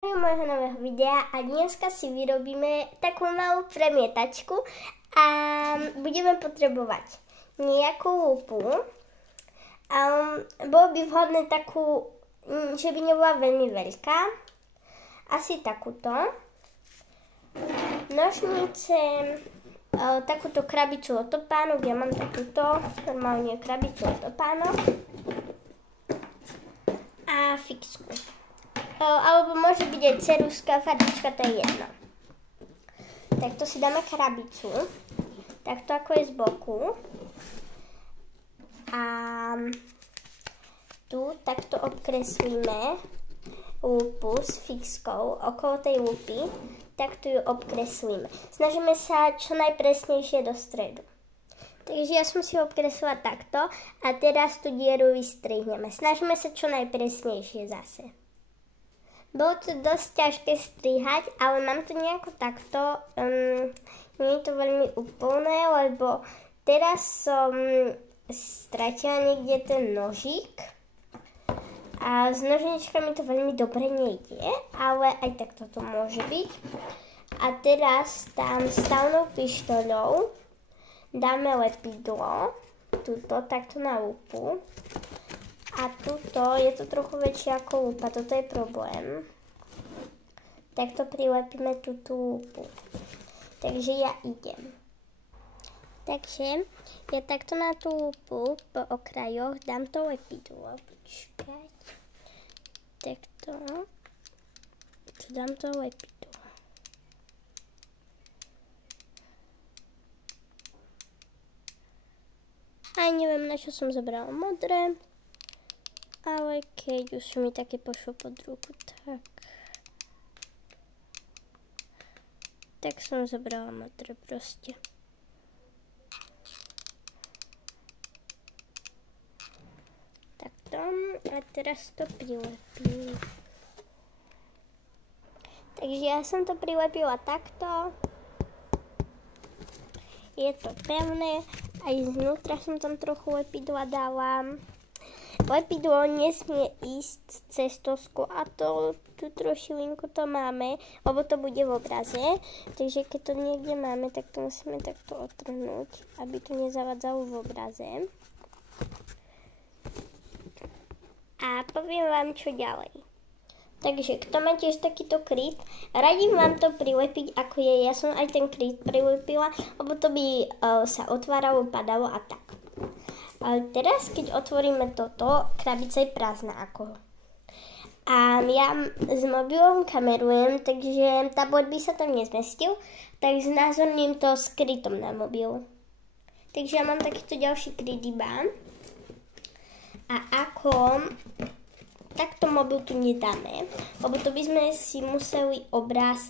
Mojho nového videa a dneska si vyrobíme takú malú premietačku a budeme potrebovať nejakú lupu. Bolo by vhodné takú, že by nebola veľmi veľká, asi takúto. Nožnice, takúto krabicu od topánok, ja mám takúto, normálne krabicu od topánok a fixku. Alebo môže byť aj ceruska, farbička, to je jedno. Takto si dáme krabicu, takto ako je z boku. A tu takto obkreslíme lupu s fixkou okolo tej lupy, takto ju obkreslíme. Snažíme sa čo najpresnejšie do stredu. Takže ja som si ho obkreslila takto a teraz tú dieru vystrihneme. Snažíme sa čo najpresnejšie zase. Bolo to dosť ťažké strihať, ale mám to nejako takto, nie je to veľmi úplné, lebo teraz som stratila niekde ten nožík a s nožničkami to veľmi dobre nejde, ale aj takto to môže byť. A teraz tam stavnou pištoľou dáme lepidlo, tuto, takto na lupu. A tuto je to trochu väčšie ako lupa, toto je problém. Takto prilepíme túto lupu. Takže ja idem. Takže ja takto na tú lupu po okrajoch dám to lepidlo. Počkať. Takto. Tu dám to lepidlo. Aj neviem, na čo som zobrala modré. Ale keď už mi také pošlo pod ruku, tak som zobrala modré proste. Takto. A teraz to prilepím. Takže ja som to prilepila takto. Je to pevné. Aj znútra som tam trochu lepidla dala. Lepidlo nesmie ísť cez tosku a tu trošilinku to máme, lebo to bude v obraze. Takže keď to niekde máme, tak to musíme takto otrhnúť, aby to nezavadzalo v obraze. A poviem vám, čo ďalej. Takže, kto má tiež takýto kryt, radím vám to prilepiť, ako je. Ja som aj ten kryt prilepila, lebo to by sa otváralo, padalo a tak. Ale teraz, keď otvoríme toto, krabica je prázdna ako. A ja s mobilom kamerujem, takže tablet by sa tam nezmestil, tak znázorním to s krytom na mobil. Takže ja mám takýto ďalší kryt iba. A ako takto mobil tu nedáme, lebo to by sme si museli obraz,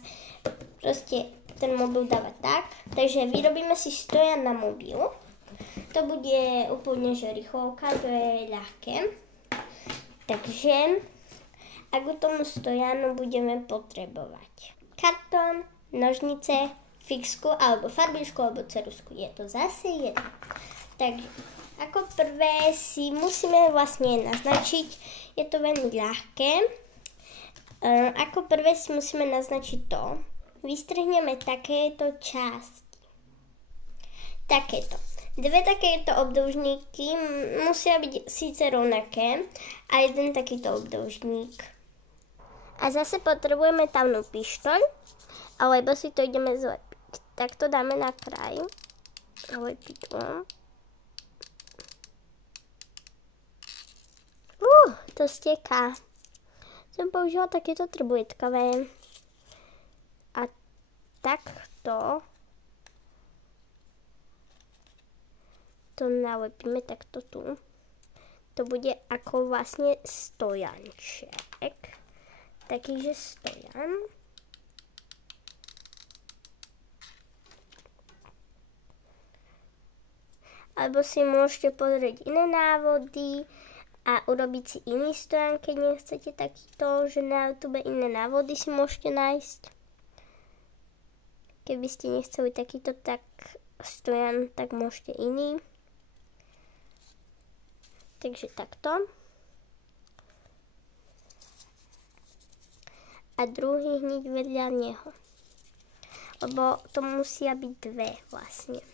proste ten mobil dávať tak. Takže vyrobíme si stojan na mobil. To bude úplne že rýchlovka, to je ľahké. Takže, ako tomu stojanu budeme potrebovať kartón, nožnice, fixku, alebo farbičku, alebo cerusku. Je to zase jedno. Takže, ako prvé si musíme vlastne naznačiť, je to veľmi ľahké. Ako prvé si musíme naznačiť to. Vystrihneme takéto časti. Takéto. Dve takéto obdĺžníky musia byť síce rovnaké a jeden takýto obdĺžník. A zase potrebujeme tamnú pištoľ, alebo si to ideme zlepiť. Tak to dáme na kraj. Lepidlo. To steká. Som použila takéto trbujetkavé. A takto to nalepíme takto tu. To bude ako vlastne stojanček. Takýže stojan. Alebo si môžete pozrieť iné návody a urobiť si iný stojan, keď nechcete takýto, že na YouTube iné návody si môžete nájsť. Keby ste nechceli takýto tak stojan, tak môžete iný. Takže takto. a druhý hneď vedľa neho. Lebo to musia byť dve vlastne.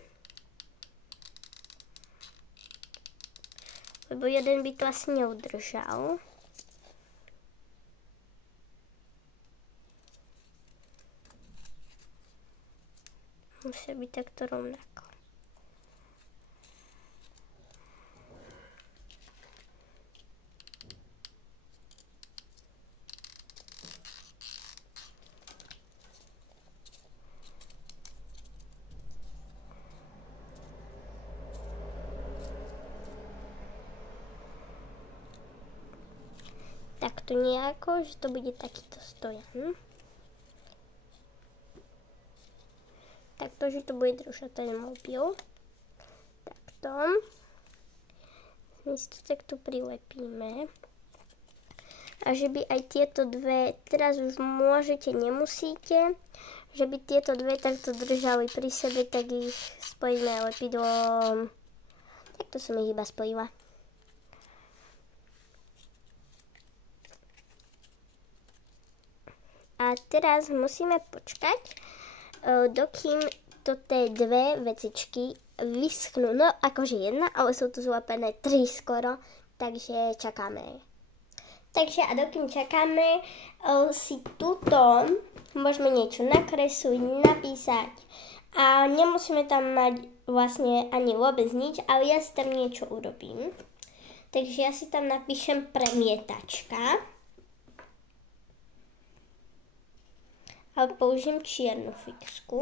Lebo jeden by to asi neudržal. Musia byť takto rovnako. Takto nejako, že to bude takýto stojan. Takto, že to bude držať ten mobil. Takto. My si to takto prilepíme. A že by aj tieto dve, teraz už môžete, nemusíte, že by tieto dve takto držali pri sebe, tak ich spojíme lepidlom. Takto som ich iba spojila. A teraz musíme počkať, dokým to tie dve vecičky vyschnú. No akože jedna, ale sú tu zlapené 3 skoro, takže čakáme. Takže a dokým čakáme, si tuto môžeme niečo nakresliť, napísať. A nemusíme tam mať vlastne ani vôbec nič, ale ja si tam niečo urobím. Takže ja si tam napíšem premietačka. Ale použijem čiernu fixku.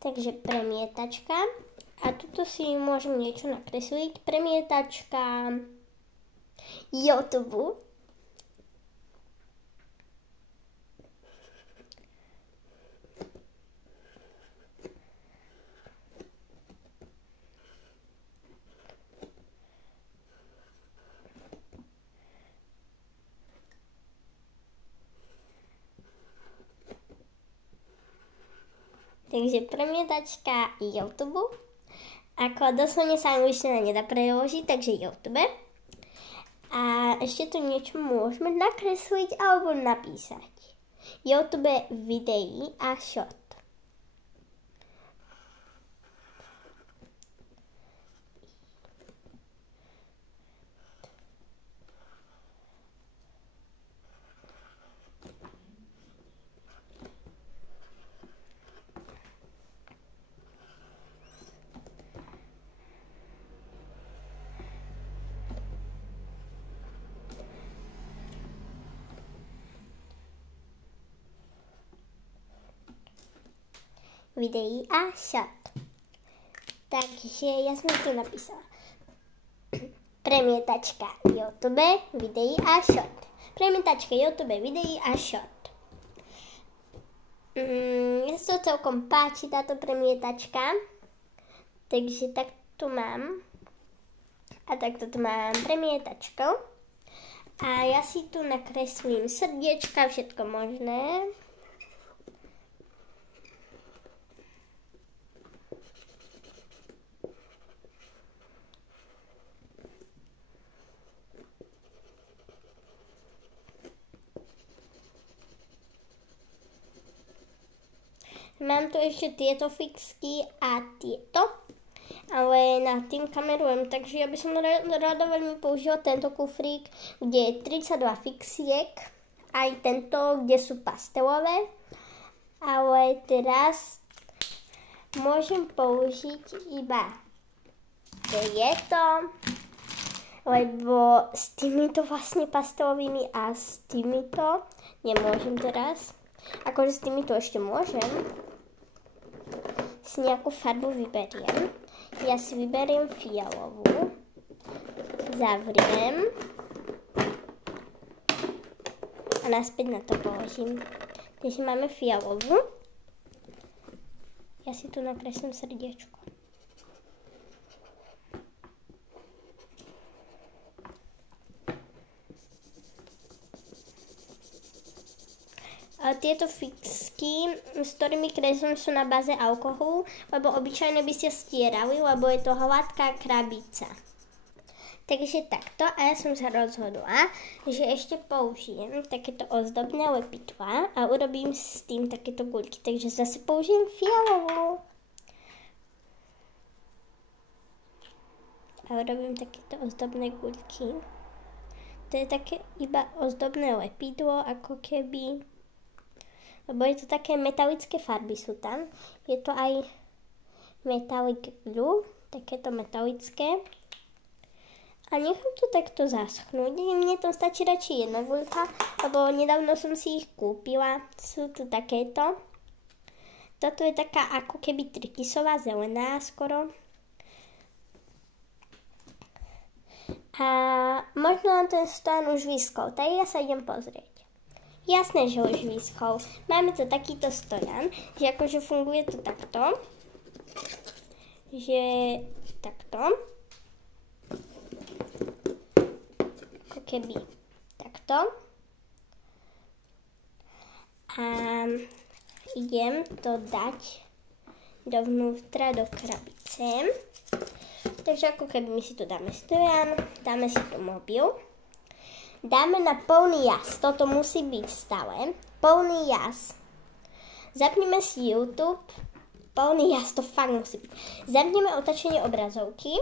Takže premietačka. A tuto si môžem niečo nakresliť. Premietačka YouTube. Takže premietačka YouTube. Ako doslovne sa angličtina nedá preložiť, takže YouTube. A ešte tu niečo môžeme nakresliť alebo napísať. YouTube videí a shot. Videí a shot. Takže ja som tu napísala. Premietačka YouTube, videí a shot. Premietačka YouTube, videí a shot. Mne sa to celkom páči, táto premietačka. Takže takto mám. A takto tu mám premietačku. A ja si tu nakreslím srdiečka, všetko možné. Mám tu ešte tieto fixky a tieto, ale nad tým kamerujem, takže ja by som rada veľmi použila tento kufrík, kde je 32 fixiek, aj tento, kde sú pastelové, ale teraz môžem použiť iba tieto, lebo s týmito vlastne pastelovými a s týmito nemôžem teraz. Akože s týmito ešte môžem. si nejakú farbu vyberiem. Ja si vyberiem fialovú. Zavriem. A naspäť na to položím. Takže máme fialovú. Ja si tu nakreslím srdiečko. A tieto fixky, s ktorými kreslím, sú na báze alkoholu, lebo obyčajne by ste stierali, lebo je to hladká krabica. Takže takto, a ja som sa rozhodla, že ešte použijem takéto ozdobné lepidlá a urobím s tým takéto guľky. Takže zase použijem fialovú. A urobím takéto ozdobné guľky. To je také iba ozdobné lepidlo, ako keby. Lebo je to také metalické farby sú tam. Je to aj metallic glue, takéto metalické. A nechám to takto zaschnúť. Mne to stačí radšej jedna guľka, lebo nedávno som si ich kúpila. Sú tu takéto. Toto je taká ako keby trikysová, zelená skoro. A možno nám ten stojan už vyschol, tak ja sa idem pozrieť. Jasné, že už vyschol. Máme tu takýto stojan, že akože funguje to takto. Že takto. Ako keby takto. A idem to dať dovnútra do krabice. Takže ako keby my si tu dáme stojan, dáme si tu mobil. Dáme na plný jas, toto musí byť stále, plný jas. Zapneme si YouTube, plný jas, to fakt musí byť. Zapneme otačenie obrazovky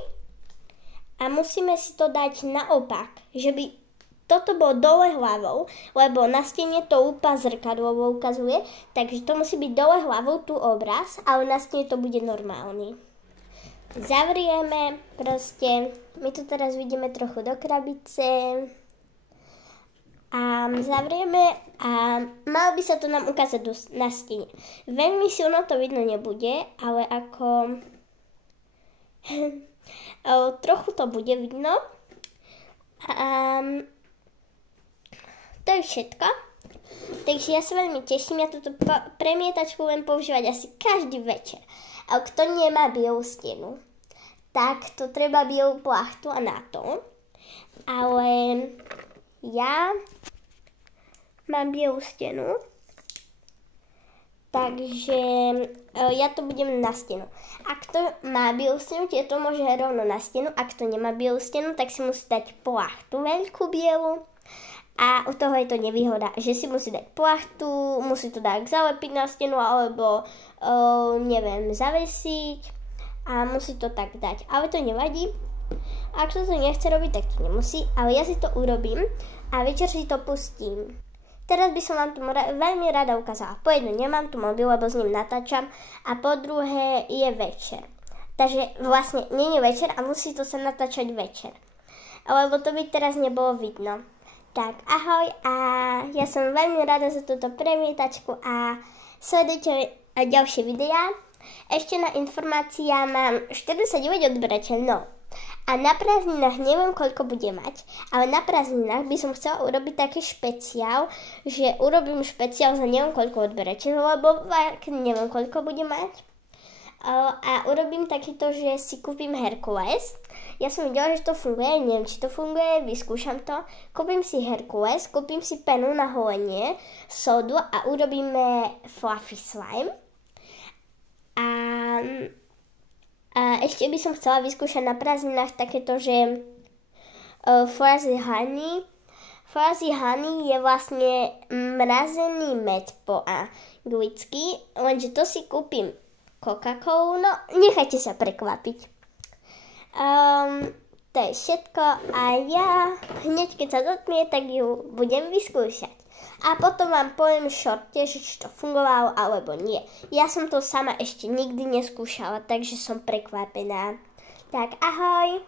a musíme si to dať naopak, že by toto bolo dole hlavou, lebo na stene to úplne zrkadlovo ukazuje, takže to musí byť dole hlavou tu obraz, ale na stene to bude normálny. Zavrieme, proste, my tu teraz vidíme trochu do krabice. A zavrieme a malo by sa to nám ukázať na stene. Veľmi silno to vidno nebude, ale ako trochu to bude vidno. To je všetko. Takže ja sa veľmi teším, ja túto premietačku budem používať asi každý večer. A kto nemá bielú stenu, tak to treba bielú plachtu a na to. Ale ja mám bielú stenu, takže ja to budem na stenu. Ak to má bielú stenu, tie to môže rovno na stenu. Ak to nemá bielú stenu, tak si musí dať plachtu veľkú bielu. A u toho je to nevýhoda, že si musí dať plachtu, musí to dať zalepiť na stenu alebo neviem, zavesiť a musí to tak dať. Ale to nevadí. Ak to nechce robiť, tak to nemusí, ale ja si to urobím a večer si to pustím. Teraz by som vám to veľmi rada ukázala. Po jedno, nemám tu mobil, lebo s ním natáčam a po druhé je večer. Takže vlastne nie je večer a musí to sa natáčať večer. Lebo to by teraz nebolo vidno. Tak ahoj a ja som veľmi rada za túto premietačku a sledujte ďalšie videá. Ešte na informácia mám 49 odberateľov. A na prázdninách neviem, koľko bude mať, ale na prázdninách by som chcela urobiť taký špeciál, že urobím špeciál za neviem koľko odberateľov, lebo neviem, koľko bude mať. A urobím takýto, že si kúpim Herkules. Ja som videla, že to funguje, neviem, či to funguje, vyskúšam to. Kúpim si Herkules, kúpim si penu na holenie, sodu a urobíme fluffy slime. A ešte by som chcela vyskúšať na prázdninách takéto, že Fuzzy Honey. Fuzzy Honey je vlastne mrazený med po anglicky, lenže to si kúpim Coca-Colu, no nechajte sa prekvapiť. To je všetko a ja hneď keď sa dotkne, tak ju budem vyskúšať. A potom vám poviem šorte, že či to fungovalo alebo nie. Ja som to sama ešte nikdy neskúšala, takže som prekvapená. Tak ahoj!